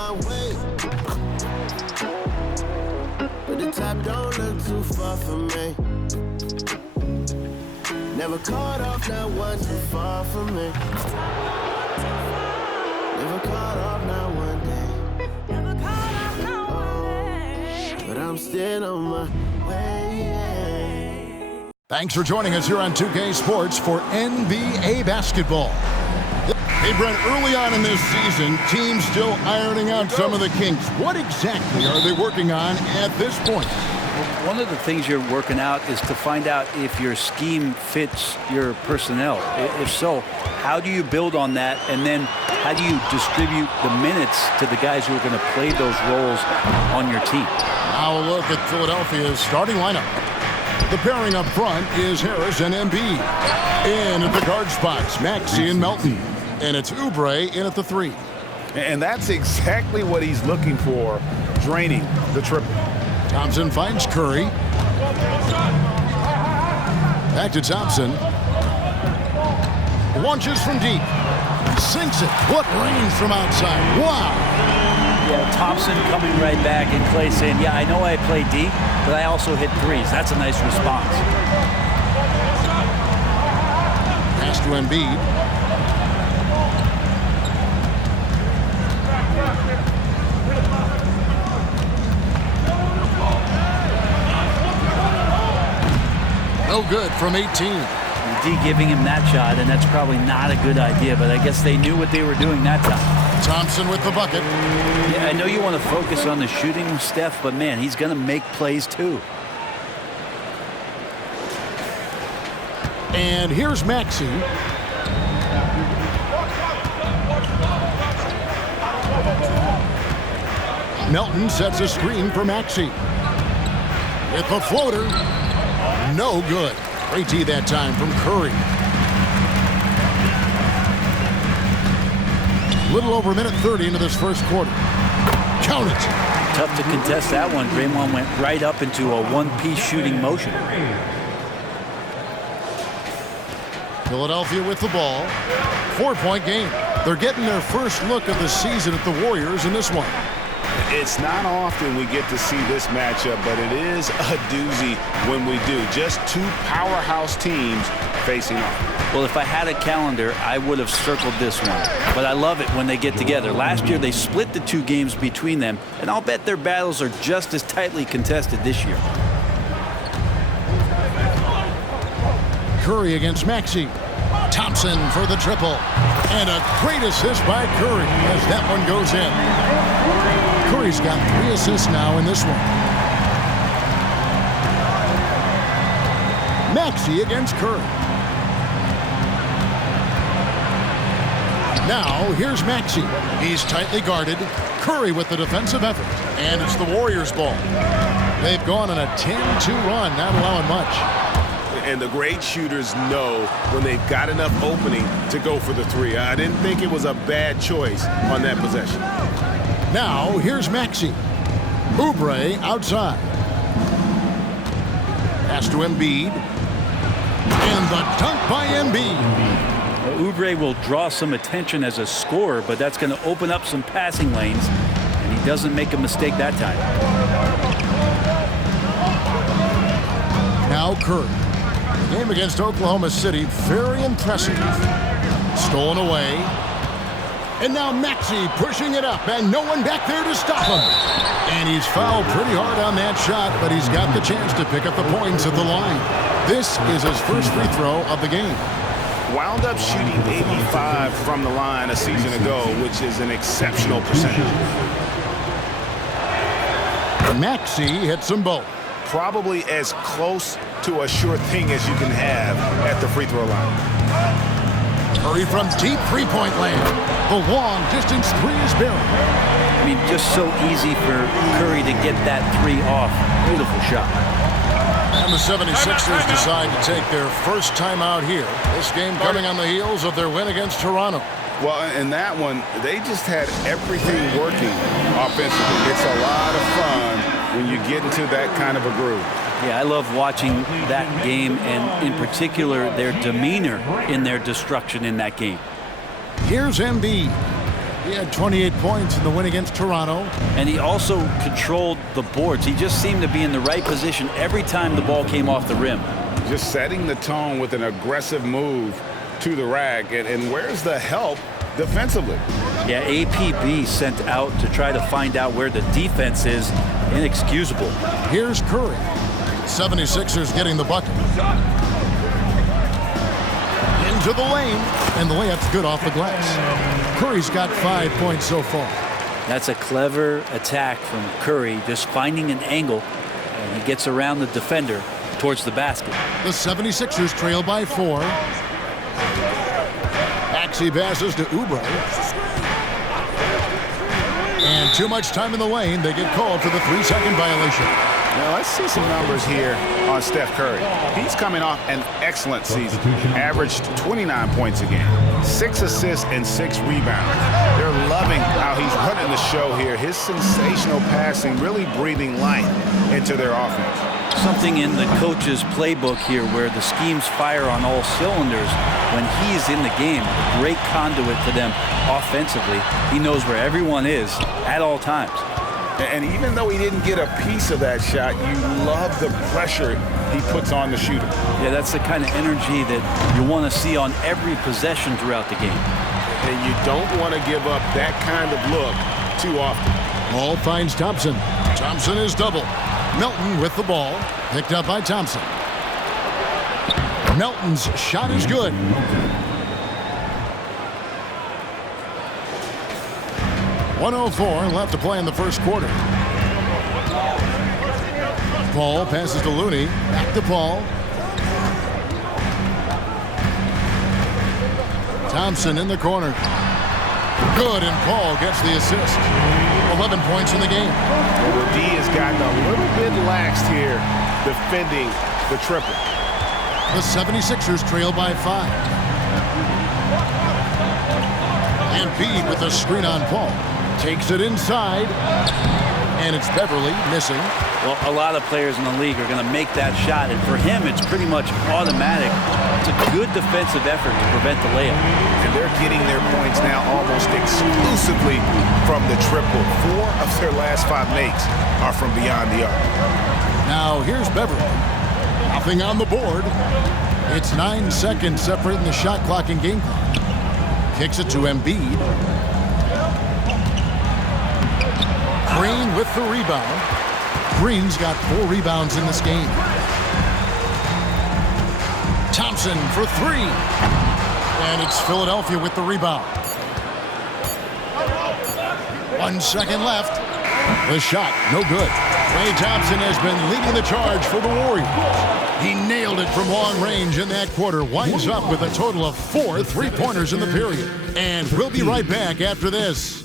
my way. But the top don't look too far from me. Never caught off, not one too far from me. Never caught off, not one day. Never caught off, not one day. But I'm still on my way. Thanks for joining us here on 2K Sports for NBA basketball. Hey, Brent, early on in this season, teams still ironing out some of the kinks. What exactly are they working on at this point? One of the things you're working out is to find out if your scheme fits your personnel. If so, how do you build on that? And then how do you distribute the minutes to the guys who are going to play those roles on your team? Now a look at Philadelphia's starting lineup. The pairing up front is Harris and Embiid. In at the guard spots, Maxey and Melton. And it's Oubre in at the 3. And that's exactly what he's looking for, draining the triple. Thompson finds Curry. Back to Thompson. Launches from deep. Sinks it. What range from outside. Wow. Yeah, Thompson coming right back and Clay saying, yeah, I know I play D, but I also hit threes. That's a nice response. Pass to Embiid. No good from 18. D giving him that shot, and that's probably not a good idea, but I guess they knew what they were doing that time. Thompson with the bucket. Yeah, I know you want to focus on the shooting, Steph, but man, he's going to make plays too. And here's Maxey. Melton sets a screen for Maxey. With the floater. No good. Great D that time from Curry. Little over a minute 30 into this first quarter. Count it. Tough to contest that one. Draymond went right up into a one-piece shooting motion. Philadelphia with the ball. 4-point game. They're getting their first look of the season at the Warriors in this one. It's not often we get to see this matchup, but it is a doozy when we do. Just two powerhouse teams facing off. Well, if I had a calendar, I would have circled this one. But I love it when they get together. Last year, they split the two games between them, and I'll bet their battles are just as tightly contested this year. Curry against Maxey. Thompson for the triple. And a great assist by Curry as that one goes in. Curry's got 3 assists now in this one. Maxey against Curry. Now here's Maxey. He's tightly guarded. Curry with the defensive effort. And it's the Warriors' ball. They've gone on a 10-2 run, not allowing much. And the great shooters know when they've got enough opening to go for the 3. I didn't think it was a bad choice on that possession. Now, here's Maxey. Oubre outside. Pass to Embiid. And the dunk by Embiid. Well, Oubre will draw some attention as a scorer, but that's going to open up some passing lanes, and he doesn't make a mistake that time. Now Curry. The game against Oklahoma City, very impressive. Stolen away. And now Maxey pushing it up, and no one back there to stop him. And he's fouled pretty hard on that shot, but he's got the chance to pick up the points at the line. This is his first free throw of the game. Wound up shooting 85 from the line a season ago, which is an exceptional percentage. Maxey hits them both. Probably as close to a sure thing as you can have at the free throw line. Curry from deep three-point land. The long distance 3 is buried. I mean, just so easy for Curry to get that 3 off. Beautiful shot. And the 76ers decide to take their first time out here. This game coming on the heels of their win against Toronto. Well, in that one, they just had everything working offensively. It's a lot of fun when you get into that kind of a groove. Yeah, I love watching that game, and in particular, their demeanor in their destruction in that game. Here's Embiid. He had 28 points in the win against Toronto. And he also controlled the boards. He just seemed to be in the right position every time the ball came off the rim. Just setting the tone with an aggressive move to the rack. And where's the help defensively? Yeah, APB sent out to try to find out where the defense is. Inexcusable. Here's Curry. 76ers getting the bucket. Into the lane, and the layup's good off the glass. Curry's got 5 points so far. That's a clever attack from Curry, just finding an angle, and he gets around the defender towards the basket. The 76ers trail by 4. Maxey passes to Oubre. And too much time in the lane. They get called for the 3-second violation. Now let's see some numbers here on Steph Curry. He's coming off an excellent season. Averaged 29 points a game, 6 assists and 6 rebounds. They're loving how he's running the show here. His sensational passing really breathing life into their offense. Something in the coach's playbook here where the schemes fire on all cylinders. When he's in the game, a great conduit for them offensively. He knows where everyone is at all times. And even though he didn't get a piece of that shot, you love the pressure he puts on the shooter. Yeah, that's the kind of energy that you want to see on every possession throughout the game. And you don't want to give up that kind of look too often. Ball finds Thompson. Thompson is double. Melton with the ball. Picked up by Thompson. Melton's shot is good. .104 left to play in the first quarter. Paul passes to Looney. Back to Paul. Thompson in the corner. Good, and Paul gets the assist. 11 points in the game. Well, the D has gotten a little bit laxed here defending the triple. The 76ers trail by 5. Embiid with a screen on Paul. Takes it inside, and it's Beverly missing. Well, a lot of players in the league are going to make that shot, and for him, it's pretty much automatic. It's a good defensive effort to prevent the layup. And they're getting their points now almost exclusively from the triple. 4 of their last 5 makes are from beyond the arc. Now here's Beverly. Nothing on the board. It's 9 seconds separating the shot clock and game clock. Kicks it to Embiid. Green with the rebound. Green's got 4 rebounds in this game. Thompson for 3. And it's Philadelphia with the rebound. 1 second left. The shot, no good. Klay Thompson has been leading the charge for the Warriors. He nailed it from long range in that quarter. Winds up with a total of 4 3-pointers in the period. And we'll be right back after this.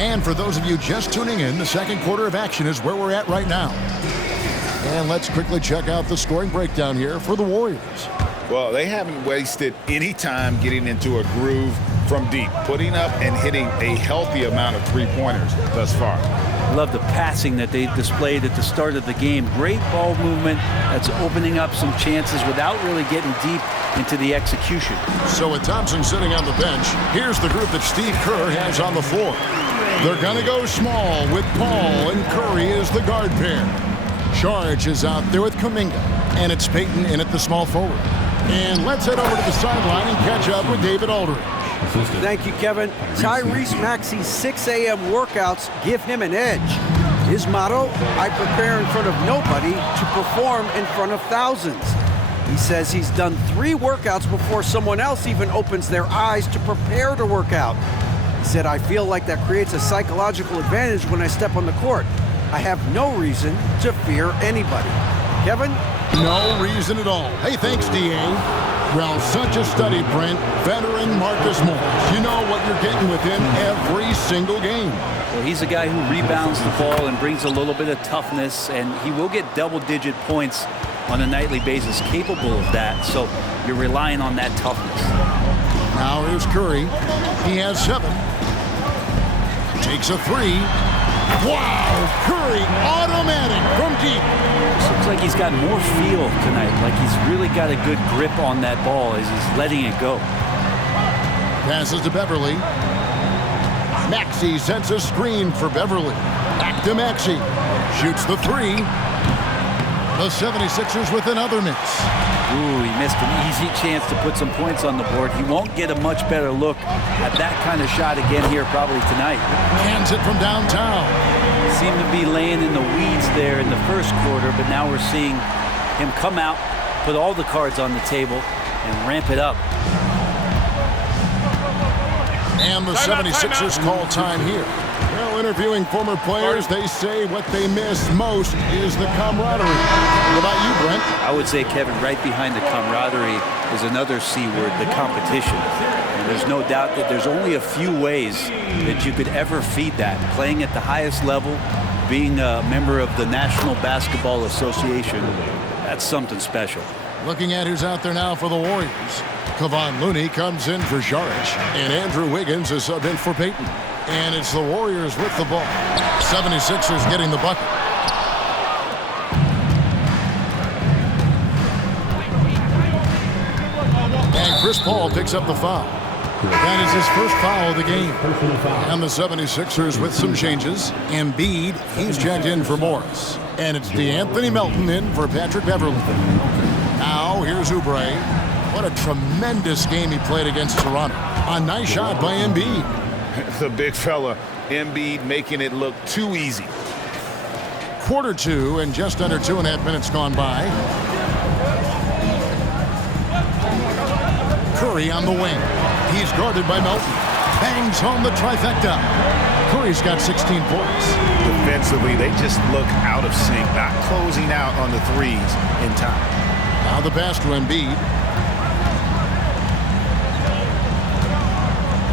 And for those of you just tuning in, the second quarter of action is where we're at right now. And let's quickly check out the scoring breakdown here for the Warriors. Well, they haven't wasted any time getting into a groove from deep, putting up and hitting a healthy amount of 3-pointers thus far. Love the passing that they displayed at the start of the game. Great ball movement that's opening up some chances without really getting deep into the execution. So with Thompson sitting on the bench, here's the group that Steve Kerr has on the floor. They're going to go small with Paul and Curry as the guard pair. Charge is out there with Kuminga, and it's Payton in at the small forward. And let's head over to the sideline and catch up with David Aldridge. Thank you, Kevin. Tyrese Maxey's 6 a.m. workouts give him an edge. His motto, I prepare in front of nobody to perform in front of thousands. He says he's done 3 workouts before someone else even opens their eyes to prepare to work out. He said, I feel like that creates a psychological advantage when I step on the court. I have no reason to fear anybody. Kevin? No reason at all. Hey, thanks, D.A. Well, such a study, Brent. Veteran Marcus Morris. You know what you're getting with him every single game. Well, he's a guy who rebounds the ball and brings a little bit of toughness, and he will get double-digit points on a nightly basis, capable of that. So you're relying on that toughness. Now here's Curry. He has 7. Takes a 3. Wow! Curry, automatic from deep. Looks like he's got more feel tonight. Like he's really got a good grip on that ball as he's letting it go. Passes to Beverly. Maxey sends a screen for Beverly. Back to Maxey. Shoots the 3. The 76ers with another miss. Ooh, he missed an easy chance to put some points on the board. He won't get a much better look at that kind of shot again here probably tonight. Cans it from downtown. Seemed to be laying in the weeds there in the first quarter, but now we're seeing him come out, put all the cards on the table, and ramp it up. And the 76ers call time here. Well, interviewing former players, they say what they miss most is the camaraderie. What about you, Brent? I would say, Kevin, right behind the camaraderie is another C word, the competition. And there's no doubt that there's only a few ways that you could ever feed that. Playing at the highest level, being a member of the National Basketball Association, that's something special. Looking at who's out there now for the Warriors. Kevon Looney comes in for Jaric, and Andrew Wiggins is subbed in for Payton. And it's the Warriors with the ball. 76ers getting the bucket. And Chris Paul picks up the foul. That is his first foul of the game. And the 76ers with some changes. Embiid, he's checked in for Morris. And it's DeAnthony Melton in for Patrick Beverly. Now here's Oubre. What a tremendous game he played against Toronto. A nice shot by Embiid. The big fella, Embiid, making it look too easy. Quarter 2 and just under 2.5 minutes gone by. Curry on the wing. He's guarded by Melton. Bangs home the trifecta. Curry's got 16 points. Defensively, they just look out of sync, not closing out on the threes in time. Now the pass to Embiid.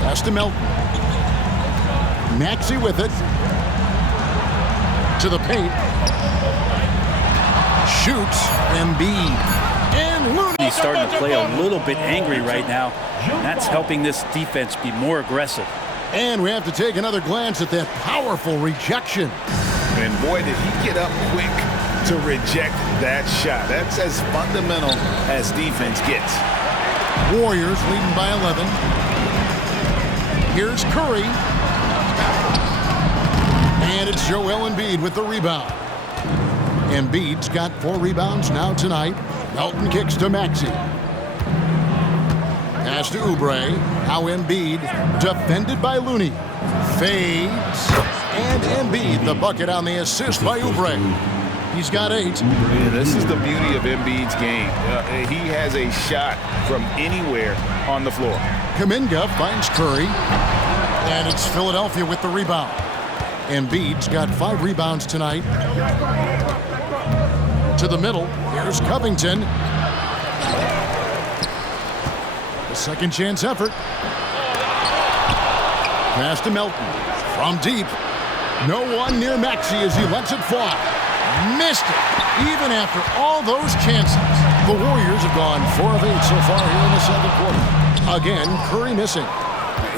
Pass to Melton. Maxey with it. To the paint. Shoots. Embiid. And Looney. He's starting to play a little bit angry right now. That's helping this defense be more aggressive. And we have to take another glance at that powerful rejection. And boy, did he get up quick to reject that shot. That's as fundamental as defense gets. Warriors leading by 11. Here's Curry. And it's Joel Embiid with the rebound. Embiid's got 4 rebounds now tonight. Melton kicks to Maxey. Pass to Oubre. Now Embiid, defended by Looney. Fades. And Embiid, the bucket on the assist by Oubre. He's got 8. Yeah, this is the beauty of Embiid's game. He has a shot from anywhere on the floor. Kuminga finds Curry. And it's Philadelphia with the rebound. Embiid's got 5 rebounds tonight. To the middle. Here's Covington. A second chance effort. Pass to Melton. From deep. No one near Maxey as he lets it fly. Missed it. Even after all those chances. The Warriors have gone 4 of 8 so far here in the second quarter. Again, Curry missing.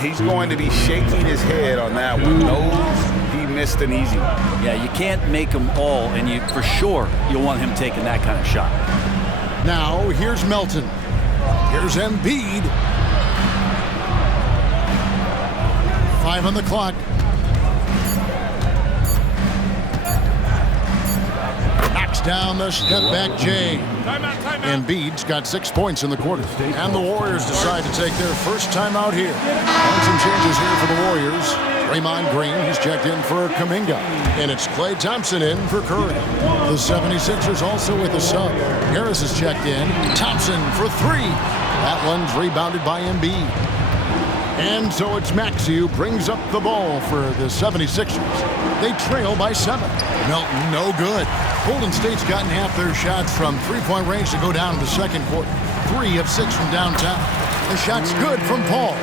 He's going to be shaking his head on that one. Knows he missed an easy one. Yeah, you can't make them all, and you for sure you'll want him taking that kind of shot. Now, here's Melton. Here's Embiid. 5 on the clock. Knocks down the step-back J. Embiid's got 6 points in the quarter. And the Warriors decide to take their first time out here. And some changes here for the Warriors. Draymond Green, he's checked in for Kuminga. And it's Klay Thompson in for Curry. The 76ers also with a sub. Harris is checked in. Thompson for 3. That one's rebounded by Embiid. And so it's Maxey who brings up the ball for the 76ers. They trail by 7. Melton, no good. Golden State's gotten half their shots from three-point range to go down in the second quarter. 3 of 6 from downtown. The shot's good from Paul.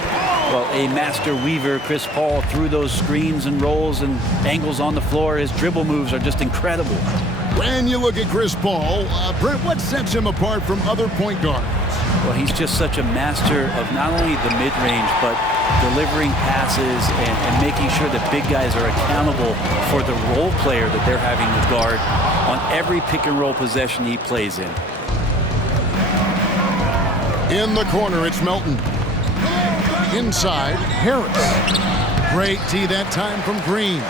Well, a master weaver, Chris Paul, through those screens and rolls and angles on the floor. His dribble moves are just incredible. When you look at Chris Paul, Brent, what sets him apart from other point guards? Well, he's just such a master of not only the mid-range, but delivering passes and making sure that big guys are accountable for the role player that they're having to guard on every pick-and-roll possession he plays in. In the corner, it's Melton. Inside, Harris. Great tee that time from Green.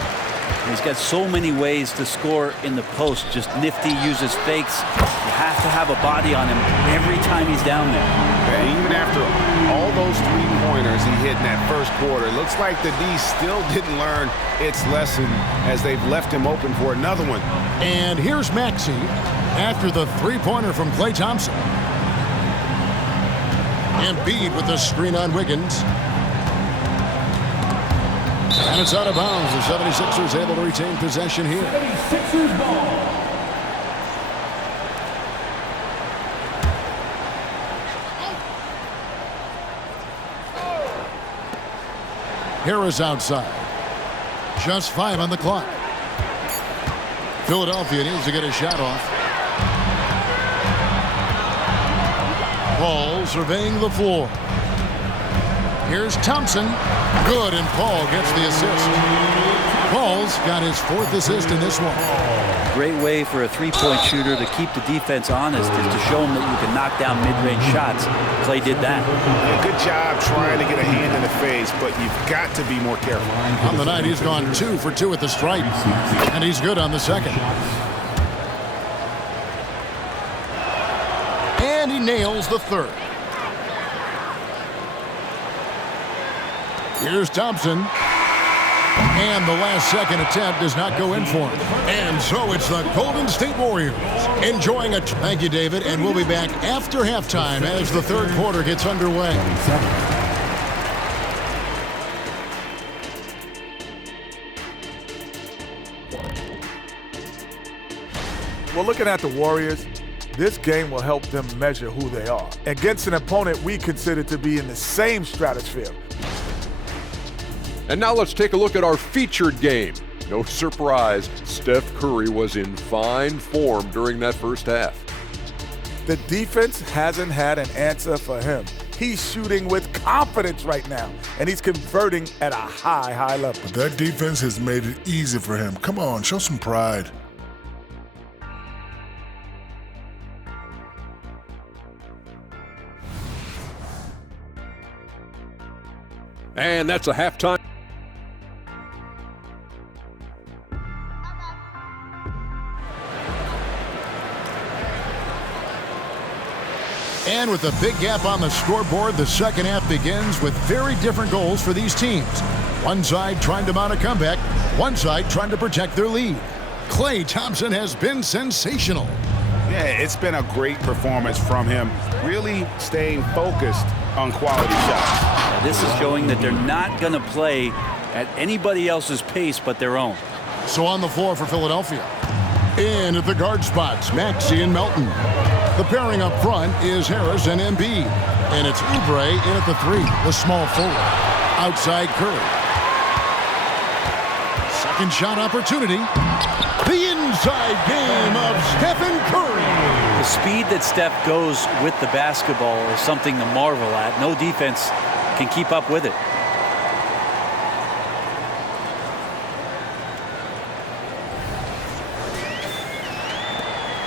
He's got so many ways to score in the post. Just nifty, uses fakes. You have to have a body on him every time he's down there. And even after all those three-pointers he hit in that first quarter, it looks like the D still didn't learn its lesson as they've left him open for another one. And here's Maxey after the three-pointer from Klay Thompson. Embiid with the screen on Wiggins. And it's out of bounds. The 76ers able to retain possession here. 76ers ball. Harris outside. Just 5 on the clock. Philadelphia needs to get a shot off. Paul surveying the floor. Here's Thompson. Good, and Paul gets the assist. Paul's got his 4th assist in this one. Great way for a three-point shooter to keep the defense honest is to show them that you can knock down mid-range shots. Klay did that. Yeah, good job trying to get a hand in the face, but you've got to be more careful. On the night, he's gone 2 for 2 at the stripe, and he's good on the second. And he nails the third. Here's Thompson. And the last second attempt does not go in for him. And so it's the Golden State Warriors enjoying a... Thank you, David. And we'll be back after halftime as the third quarter gets underway. Well, looking at the Warriors, this game will help them measure who they are against an opponent we consider to be in the same stratosphere. And now let's take a look at our featured game. No surprise, Steph Curry was in fine form during that first half. The defense hasn't had an answer for him. He's shooting with confidence right now, and he's converting at a high level. But that defense has made it easy for him. Come on, show some pride. And that's a halftime. And with a big gap on the scoreboard, the second half begins with very different goals for these teams. One side trying to mount a comeback, one side trying to protect their lead. Klay Thompson has been sensational. Yeah, it's been a great performance from him, really staying focused on quality shots. Now, this is showing that they're not going to play at anybody else's pace but their own. So on the floor for Philadelphia. In at the guard spots, Maxey and Melton. The pairing up front is Harris and Embiid. And it's Oubre in at the 3, the small forward. Outside Curry. Second shot opportunity. The inside game of Stephen Curry. The speed that Steph goes with the basketball is something to marvel at. No defense can keep up with it.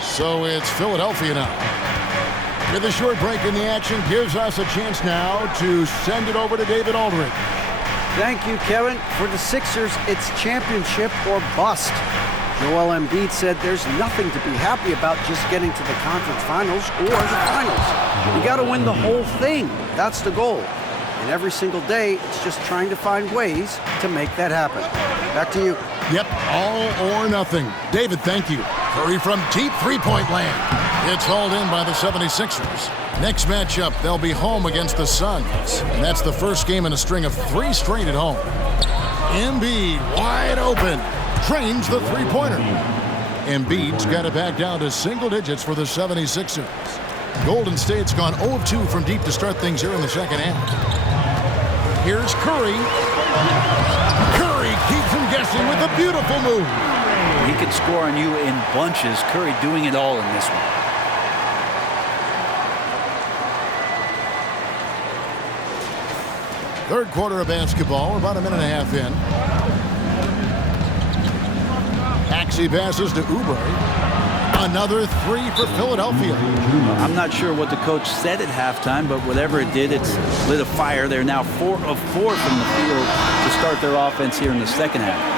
So it's Philadelphia now. With a short break in the action, gives us a chance now to send it over to David Aldridge. Thank you, Kevin. For the Sixers, it's championship or bust. Joel Embiid said there's nothing to be happy about just getting to the conference finals or the finals. You got to win the whole thing. That's the goal. And every single day, it's just trying to find ways to make that happen. Back to you. Yep, all or nothing. David, thank you. Curry from deep three-point land. It's hauled in by the 76ers. Next matchup, they'll be home against the Suns. And that's the first game in a string of 3 straight at home. Embiid wide open. Trains the three-pointer. Embiid's got it back down to single digits for the 76ers. Golden State's gone 0 of 2 from deep to start things here in the second half. Here's Curry. Curry keeps him guessing with a beautiful move. He can score on you in bunches. Curry doing it all in this one. Third quarter of basketball, about a minute and a half in. Maxey passes to Oubre. Another three for Philadelphia. I'm not sure what the coach said at halftime, but whatever it did, it's lit a fire. They're now 4 of 4 from the field to start their offense here in the second half.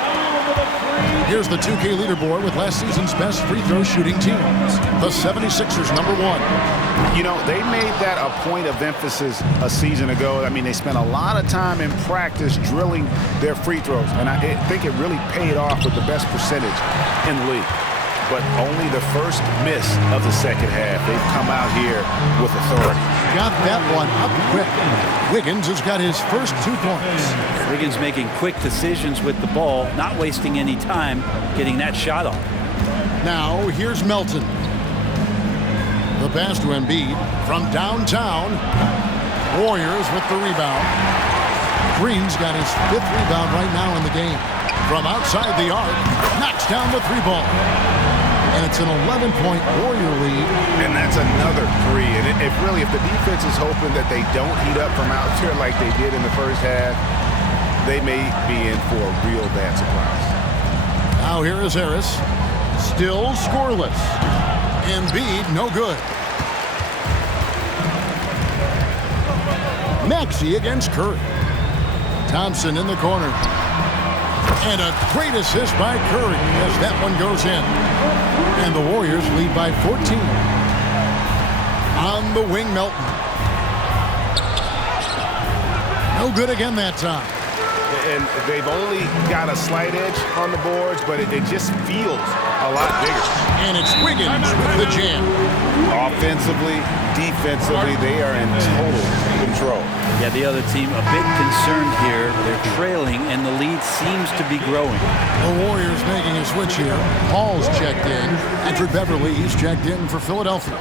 Here's the 2K leaderboard with last season's best free throw shooting teams. The 76ers, number 1. You know, they made that a point of emphasis a season ago. I mean, they spent a lot of time in practice drilling their free throws, and I think it really paid off with the best percentage in the league. But only the first miss of the second half. They've come out here with authority. Got that one up quick. Wiggins has got his first 2 points. Wiggins making quick decisions with the ball, not wasting any time getting that shot off. Now, here's Melton. The pass to Embiid from downtown. Warriors with the rebound. Green's got his 5th rebound right now in the game. From outside the arc, knocks down the 3-ball. And it's an 11-point Warrior lead. And that's another 3. And if the defense is hoping that they don't heat up from out here like they did in the first half, they may be in for a real bad surprise. Now here is Harris. Still scoreless. Embiid, no good. Maxey against Curry. Thompson in the corner. And a great assist by Curry as that one goes in. And the Warriors lead by 14. On the wing, Melton. No good again that time. And they've only got a slight edge on the boards, but it just feels a lot bigger. And it's Wiggins with the jam. Offensively, defensively, they are in total control. Yeah, the other team a bit concerned here. They're trailing, and the lead seems to be growing. The Warriors making a switch here. Paul's checked in. Edward Beverly, he's checked in for Philadelphia.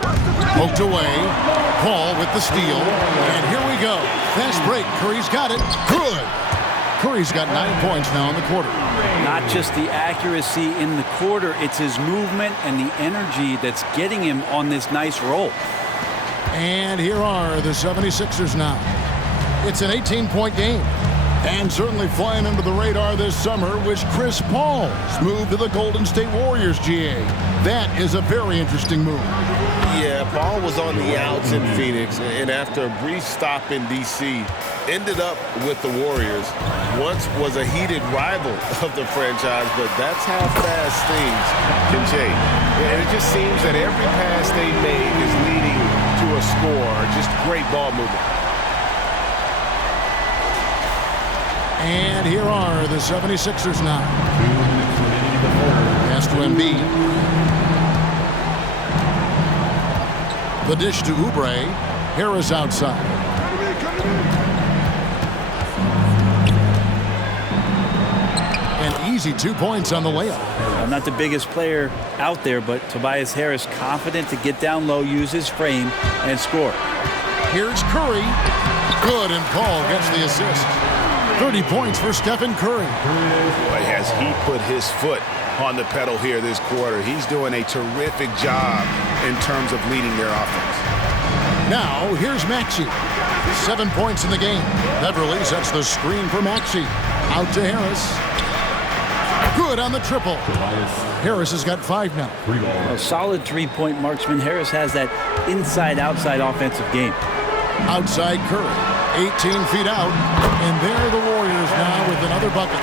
Poked away. Paul with the steal. And here we go. Fast break. Curry's got it. Good. Curry's got 9 points now in the quarter. Not just the accuracy in the quarter, it's his movement and the energy that's getting him on this nice roll. And here are the 76ers now. It's an 18-point game. And certainly flying under the radar this summer was Chris Paul's move to the Golden State Warriors, GA. That is a very interesting move. Yeah, Paul was on the outs in Phoenix, and after a brief stop in D.C., ended up with the Warriors. Once was a heated rival of the franchise, but that's how fast things can change. And it just seems that every pass they made is leading to a score. Just great ball movement. And here are the 76ers now. Pass to Embiid. The dish to Oubre. Harris outside. An easy 2 points on the layup. I'm not the biggest player out there, but Tobias Harris confident to get down low, use his frame, and score. Here's Curry. Good, and Paul gets the assist. 30 points for Stephen Curry. Boy, has he put his foot on the pedal here this quarter. He's doing a terrific job in terms of leading their offense. Now, here's Maxey. 7 points in the game. Beverly sets the screen for Maxey. Out to Harris. Good on the triple. Harris has got 5 now. A solid three-point marksman. Harris has that inside-outside offensive game. Outside Curry. 18 feet out. And there the Warriors now with another bucket.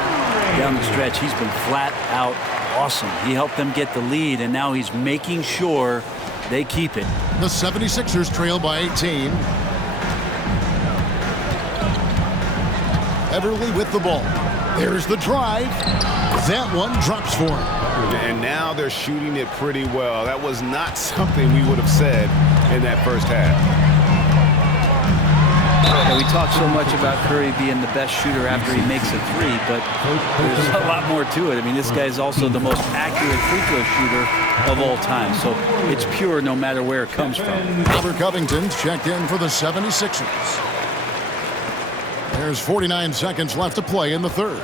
Down the stretch, he's been flat out awesome. He helped them get the lead, and now he's making sure they keep it. The 76ers trail by 18. Beverly with the ball. There's the drive. That one drops for him. And now they're shooting it pretty well. That was not something we would have said in that first half. Yeah, we talk so much about Curry being the best shooter after he makes a three, but there's a lot more to it. I mean, this guy's also the most accurate free throw shooter of all time, so it's pure no matter where it comes from. Robert Covington's checked in for the 76ers. There's 49 seconds left to play in the third.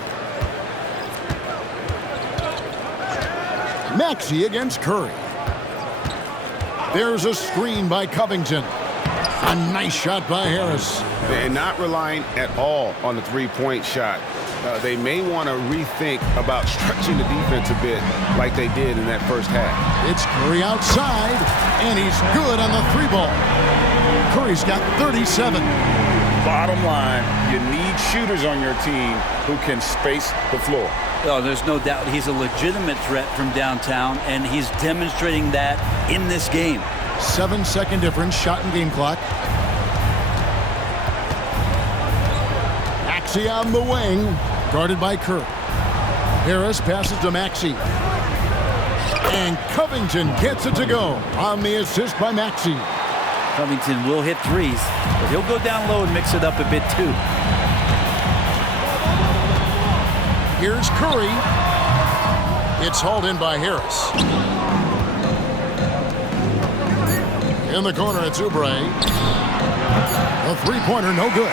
Maxey against Curry. There's a screen by Covington. A nice shot by Harris. And not relying at all on the three-point shot. They may want to rethink about stretching the defense a bit like they did in that first half. It's Curry outside, and he's good on the three ball. Curry's got 37. Bottom line, you need shooters on your team who can space the floor. Oh, there's no doubt he's a legitimate threat from downtown, and he's demonstrating that in this game. 7-second difference, shot and game clock. Maxey on the wing, guarded by Kerr. Harris passes to Maxey. And Covington gets it to go on the assist by Maxey. Covington will hit threes, but he'll go down low and mix it up a bit too. Here's Curry. It's hauled in by Harris. In the corner, it's Oubre. A three-pointer, no good.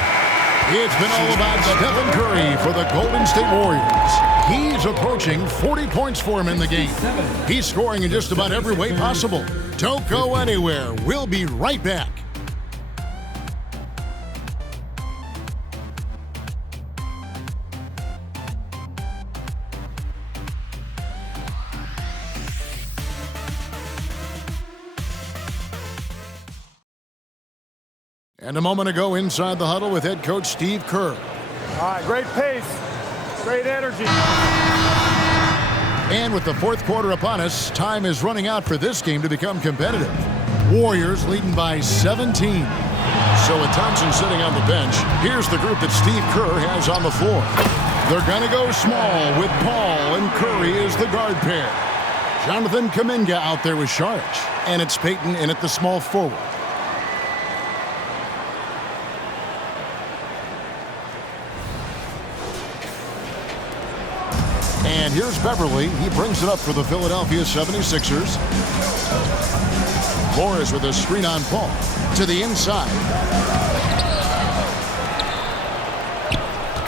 It's been all about Stephen Curry for the Golden State Warriors. He's approaching 40 points for him in the game. He's scoring in just about every way possible. Don't go anywhere. We'll be right back. And a moment ago, inside the huddle with head coach Steve Kerr. All right, great pace, great energy. And with the fourth quarter upon us, time is running out for this game to become competitive. Warriors leading by 17. So with Thompson sitting on the bench, here's the group that Steve Kerr has on the floor. They're going to go small with Paul and Curry as the guard pair. Jonathan Kuminga out there with Saric. And it's Payton in at the small forward. And here's Beverly. He brings it up for the Philadelphia 76ers. Morris with a screen on Paul. To the inside.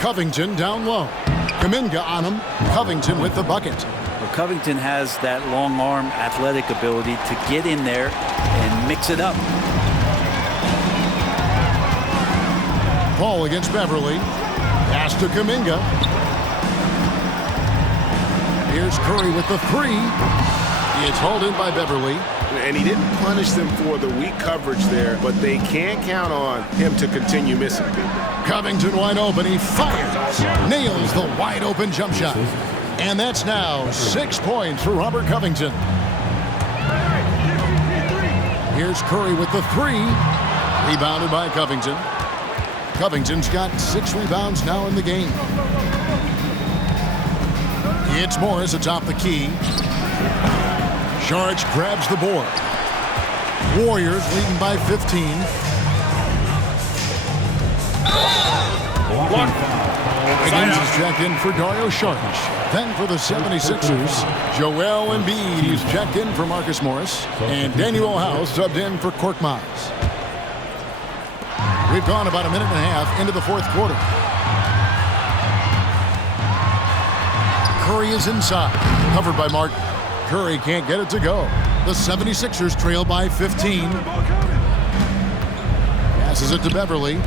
Covington down low. Kuminga on him. Covington with the bucket. Well, Covington has that long arm athletic ability to get in there and mix it up. Paul against Beverly. Pass to Kuminga. Here's Curry with the three. It's hauled in by Beverly. And he didn't punish them for the weak coverage there, but they can't count on him to continue missing. Covington wide open. He fires. Nails the wide open jump shot. And that's now 6 points for Robert Covington. Here's Curry with the three. Rebounded by Covington. Covington's got 6 rebounds now in the game. It's Morris atop the key. Saric grabs the board. Warriors leading by 15. Higgins is checked in for Dario Saric. Then for the 76ers, Joel Embiid. He's checked in for Marcus Morris. And Daniel House subbed in for Korkmaz. We've gone about a minute and a half into the fourth quarter. Curry is inside, covered by Martin. Curry can't get it to go. The 76ers trail by 15. Passes it to Beverly.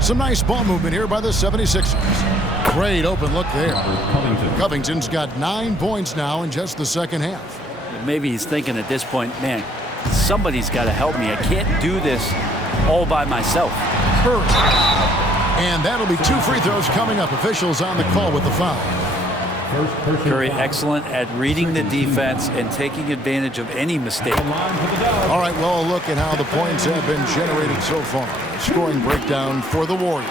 Some nice ball movement here by the 76ers. Great open look there. Covington's got 9 points now in just the second half. Maybe he's thinking at this point, man, somebody's got to help me. I can't do this all by myself. Curry. And that'll be 2 free throws coming up. Officials on the call with the foul. Curry excellent at reading the defense and taking advantage of any mistake. All right, well, a look at how the points have been generated so far. Scoring breakdown for the Warriors.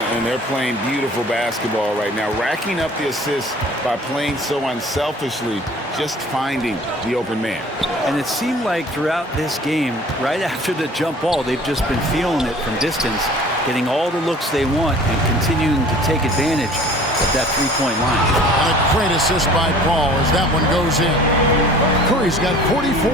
And they're playing beautiful basketball right now, racking up the assists by playing so unselfishly, just finding the open man. And it seemed like throughout this game, right after the jump ball, they've just been feeling it from distance, getting all the looks they want and continuing to take advantage. of that three-point line. And a great assist by Paul as that one goes in. Curry's got 44.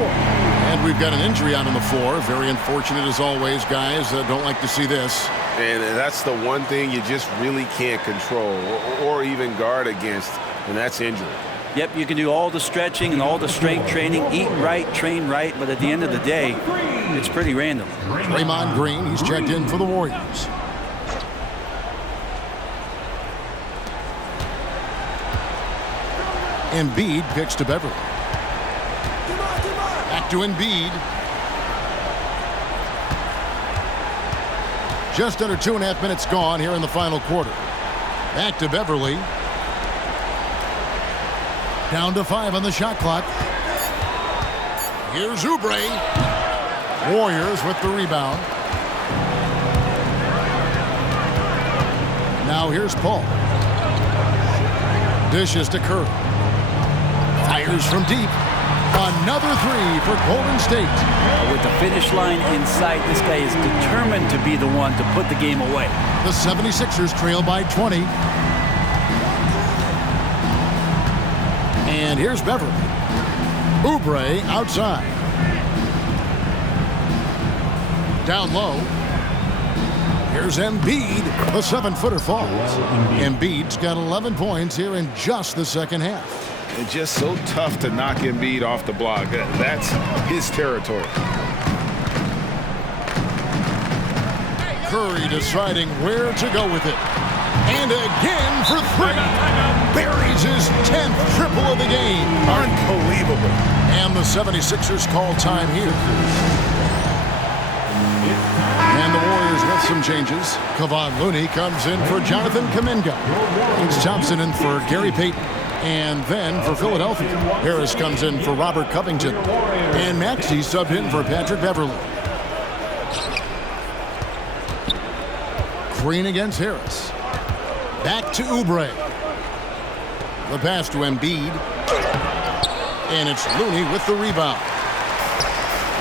And we've got an injury out on the floor. Very unfortunate as always, guys. Don't like to see this. And that's the one thing you just really can't control or even guard against, and that's injury. Yep, you can do all the stretching and all the strength training, eat right, train right, but at the end of the day, it's pretty random. Draymond Green, he's checked in for the Warriors. Embiid kicks to Beverly. Back to Embiid. Just under 2.5 minutes gone here in the final quarter. Back to Beverly. Down to 5 on the shot clock. Here's Oubre. Warriors with the rebound. Now here's Paul. Dishes to Curry. Fires from deep. Another three for Golden State. With the finish line in sight, this guy is determined to be the one to put the game away. The 76ers trail by 20. And here's Beverly. Oubre outside. Down low. Here's Embiid. The 7-footer falls. Embiid's got 11 points here in just the second half. It's just so tough to knock Embiid off the block. That's his territory. Curry deciding where to go with it. And again for 3. Buries his 10th triple of the game. Unbelievable. And the 76ers call time here. And the Warriors with some changes. Kevon Looney comes in for Jonathan Kuminga. James Thompson in for Gary Payton. And then for Philadelphia, Harris comes in for Robert Covington. And Maxey subbed in for Patrick Beverly. Green against Harris. Back to Oubre. The pass to Embiid. And it's Looney with the rebound.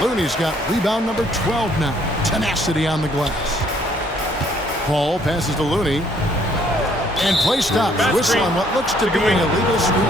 Looney's got rebound number 12 now. Tenacity on the glass. Paul passes to Looney. And play stops. Whistle on what looks to be an illegal screen.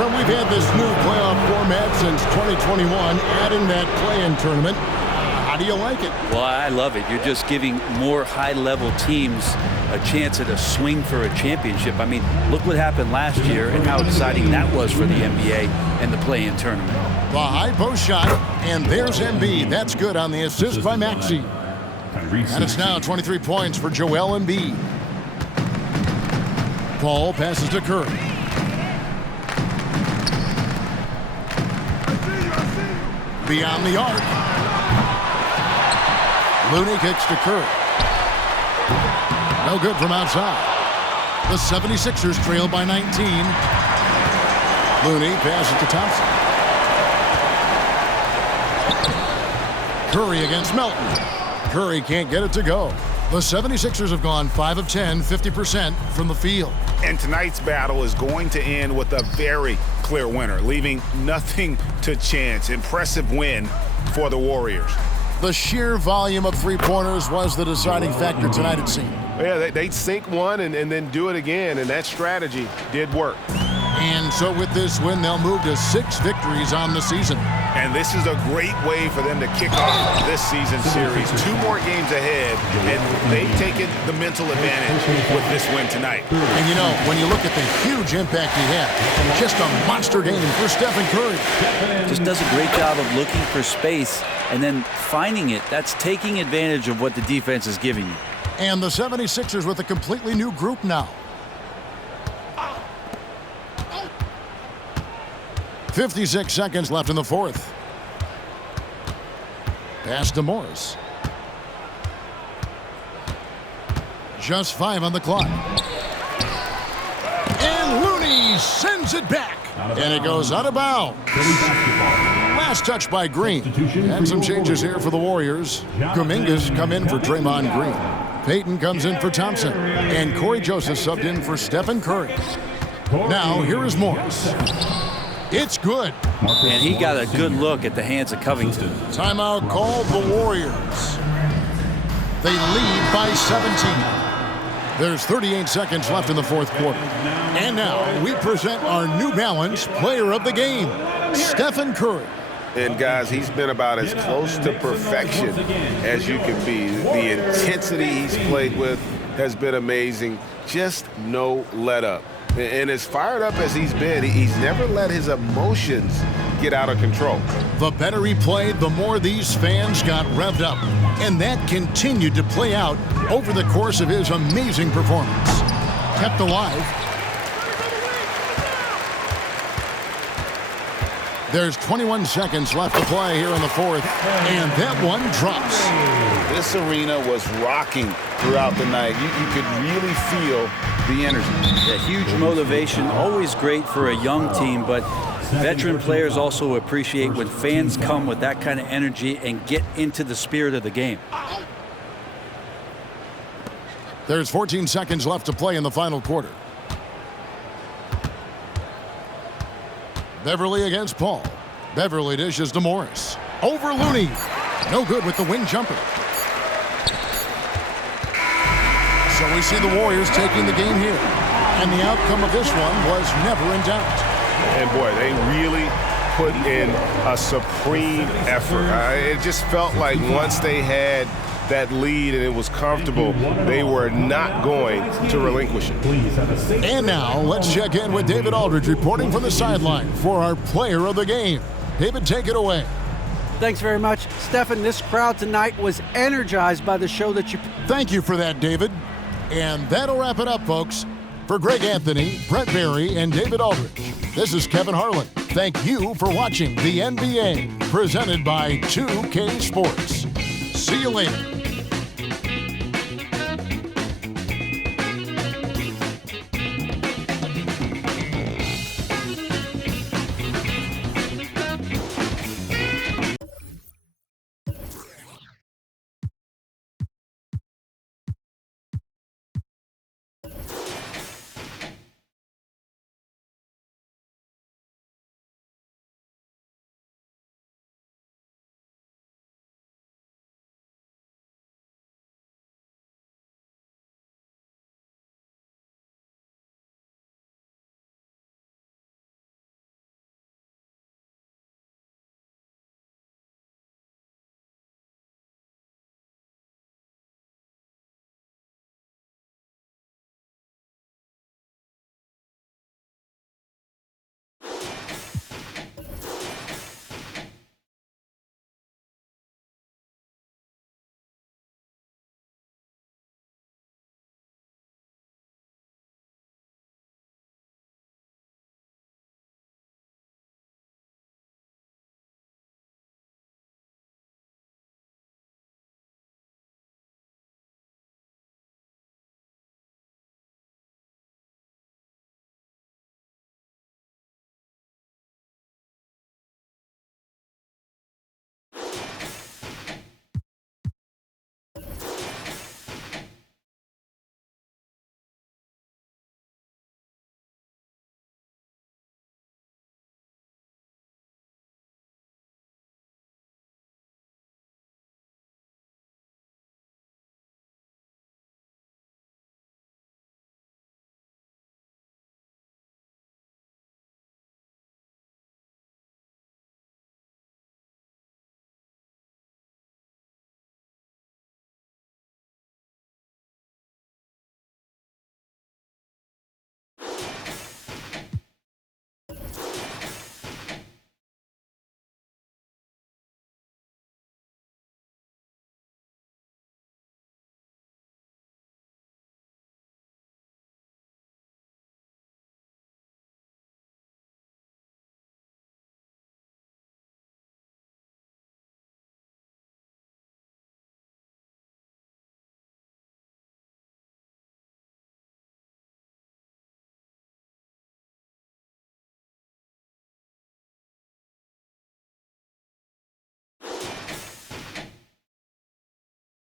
Well, we've had this new playoff format since 2021, adding that play-in tournament. How do you like it? Well, I love it. You're just giving more high-level teams a chance at a swing for a championship. I mean, look what happened last year and how exciting that was for the NBA and the play-in tournament. The high post shot, and there's Embiid. That's good on the assist by Maxey. And it's now 23 points for Joel Embiid. Paul passes to Curry. Beyond the arc. Looney kicks to Curry. No good from outside. The 76ers trail by 19. Looney passes to Thompson. Curry against Melton. Curry can't get it to go. The 76ers have gone 5 of 10, 50% from the field. And tonight's battle is going to end with a very clear winner, leaving nothing to chance. Impressive win for the Warriors. The sheer volume of three-pointers was the deciding factor tonight, it seemed. Yeah, they'd sink one and then do it again, and that strategy did work. And so with this win, they'll move to 6 victories on the season. And this is a great way for them to kick off this season series. 2 more games ahead, and they've taken the mental advantage with this win tonight. And you know, when you look at the huge impact he had, just a monster game for Stephen Curry. Just does a great job of looking for space and then finding it. That's taking advantage of what the defense is giving you. And the 76ers with a completely new group now. 56 seconds left in the fourth. Pass to Morris. Just 5 on the clock. And Looney sends it back. And it goes out of bounds. Last touch by Green. And some changes here for the Warriors. Kuminga's come in for Draymond Green. Payton comes in for Thompson. And Corey Joseph subbed in for Stephen Curry. Now, here is Morris. It's good. And he got a good look at the hands of Covington. Timeout called the Warriors. They lead by 17. There's 38 seconds left in the fourth quarter. And now we present our New Balance Player of the Game, Stephen Curry. And guys, he's been about as close to perfection as you can be. The intensity he's played with has been amazing. Just no let up. And as fired up as he's been, he's never let his emotions get out of control. The better he played, the more these fans got revved up. And that continued to play out over the course of his amazing performance. Kept alive. There's 21 seconds left to play here in the fourth, and that one drops. This arena was rocking throughout the night. You could really feel the energy. Yeah, huge motivation, always great for a young team, but veteran players also appreciate when fans come with that kind of energy and get into the spirit of the game. There's 14 seconds left to play in the final quarter. Beverly against Paul. Beverly dishes to Morris. Over Looney. No good with the wing jumper. So we see the Warriors taking the game here. And the outcome of this one was never in doubt. And boy, they really put in a supreme effort. It just felt like once they had that lead and it was comfortable, they were not going to relinquish it. And now let's check in with David Aldridge reporting from the sideline for our player of the game. David, take it away. Thanks very much. Stephen, this crowd tonight was energized by the show that you... Thank you for that, David. And that'll wrap it up, folks. For Greg Anthony, Brett Berry, and David Aldridge, this is Kevin Harlan. Thank you for watching the NBA, presented by 2K Sports. See you later.